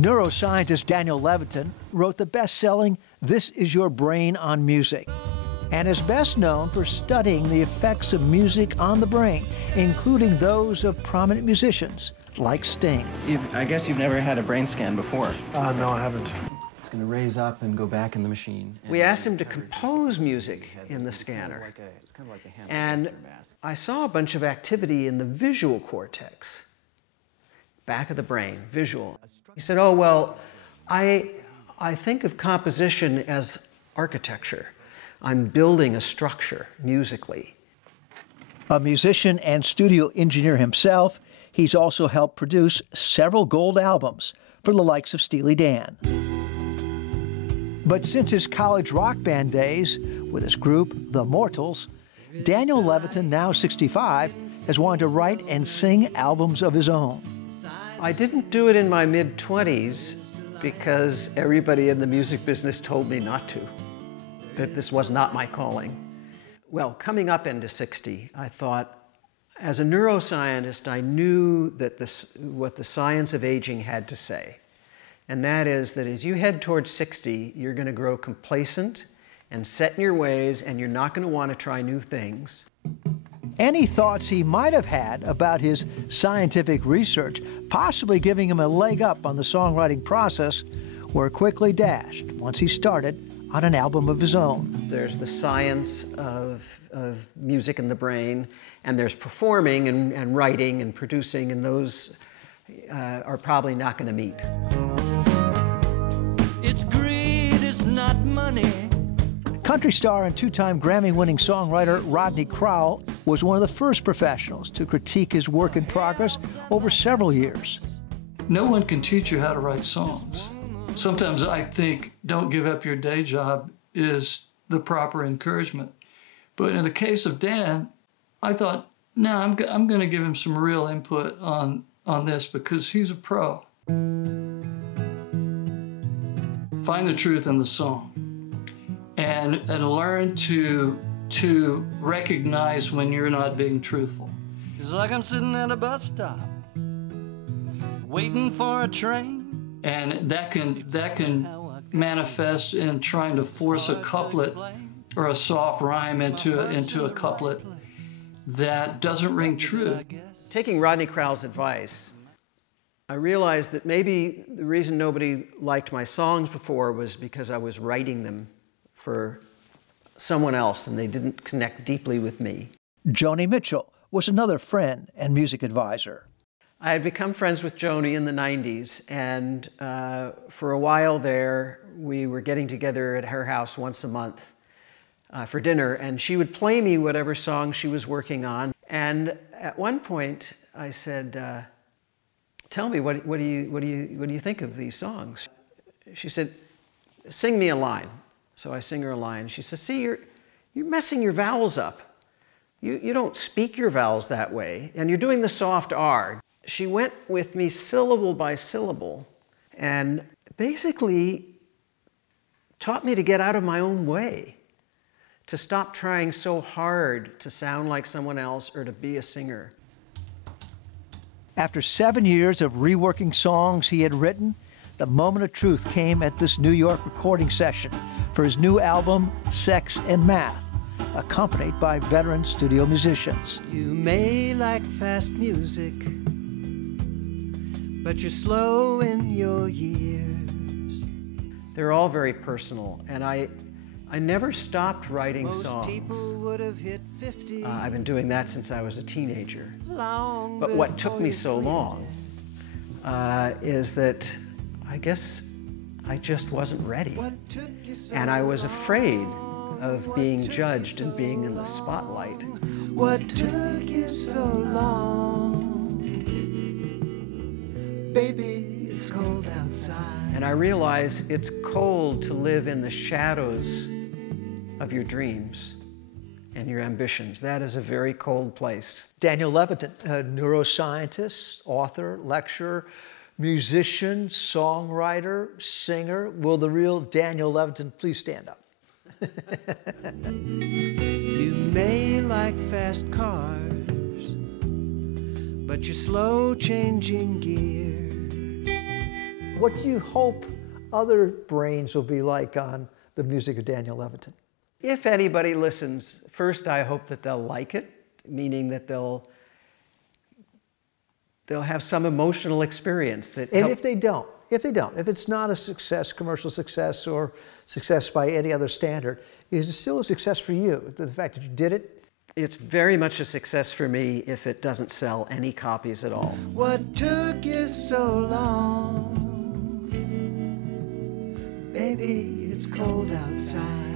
Neuroscientist Daniel Levitin wrote the best-selling This Is Your Brain on Music, and is best known for studying the effects of music on the brain, including those of prominent musicians like Sting. I guess you've never had a brain scan before. No, I haven't. It's going to raise up and go back in the machine. We asked him to compose music in the scanner. And I saw a bunch of activity in the visual cortex, back of the brain, visual. He said, oh, well, I think of composition as architecture. I'm building a structure musically. A musician and studio engineer himself, he's also helped produce several gold albums for the likes of Steely Dan. But since his college rock band days with his group, The Mortals, Daniel Levitin, now 65, has wanted to write and sing albums of his own. I didn't do it in my mid-20s because everybody in the music business told me not to, that this was not my calling. Well, coming up into 60, I thought, as a neuroscientist, I knew that what the science of aging had to say. And that is that as you head towards 60, you're going to grow complacent and set in your ways, and you're not going to want to try new things. Any thoughts he might have had about his scientific research, possibly giving him a leg up on the songwriting process, were quickly dashed once he started on an album of his own. There's the science of music in the brain, and there's performing and writing and producing, and those are probably not going to meet. It's greed, it's not money. Country star and two-time Grammy-winning songwriter Rodney Crowell was one of the first professionals to critique his work in progress over several years. No one can teach you how to write songs. Sometimes I think don't give up your day job is the proper encouragement. But in the case of Dan, I thought, no, I'm going to give him some real input on this because he's a pro. Find the truth in the song. And learn to recognize when you're not being truthful. It's like I'm sitting at a bus stop, waiting for a train. And that can manifest in trying to force a couplet or a soft rhyme into a couplet that doesn't ring true. Taking Rodney Crowell's advice, I realized that maybe the reason nobody liked my songs before was because I was writing them for someone else and they didn't connect deeply with me. Joni Mitchell was another friend and music advisor. I had become friends with Joni in the 90s, and for a while there, we were getting together at her house once a month for dinner, and she would play me whatever song she was working on. And at one point, I said, tell me, what do you think of these songs? She said, sing me a line. So I sing her a line. She says, see, you're messing your vowels up. You don't speak your vowels that way, and you're doing the soft R. She went with me syllable by syllable and basically taught me to get out of my own way, to stop trying so hard to sound like someone else or to be a singer. After 7 years of reworking songs he had written, the moment of truth came at this New York recording session for his new album, Sex and Math, accompanied by veteran studio musicians. You may like fast music, but you're slow in your years. They're all very personal, and I never stopped writing songs. People would have hit 50. I've been doing that since I was a teenager. But what took me so long is that I guess I just wasn't ready. And I was afraid of being judged and being in the spotlight. What took you so long? Baby, it's cold outside. And I realized it's cold to live in the shadows of your dreams and your ambitions. That is a very cold place. Daniel Levitin, a neuroscientist, author, lecturer, musician, songwriter, singer. Will the real Daniel Levitin please stand up? You may like fast cars, but you're slow changing gears. What do you hope other brains will be like on the music of Daniel Levitin? If anybody listens, first I hope that they'll like it, meaning that they'll have some emotional experience. And if they don't, if it's not a success, commercial success, or success by any other standard, is it still a success for you? The fact that you did it? It's very much a success for me if it doesn't sell any copies at all. What took you so long? Baby, it's cold outside.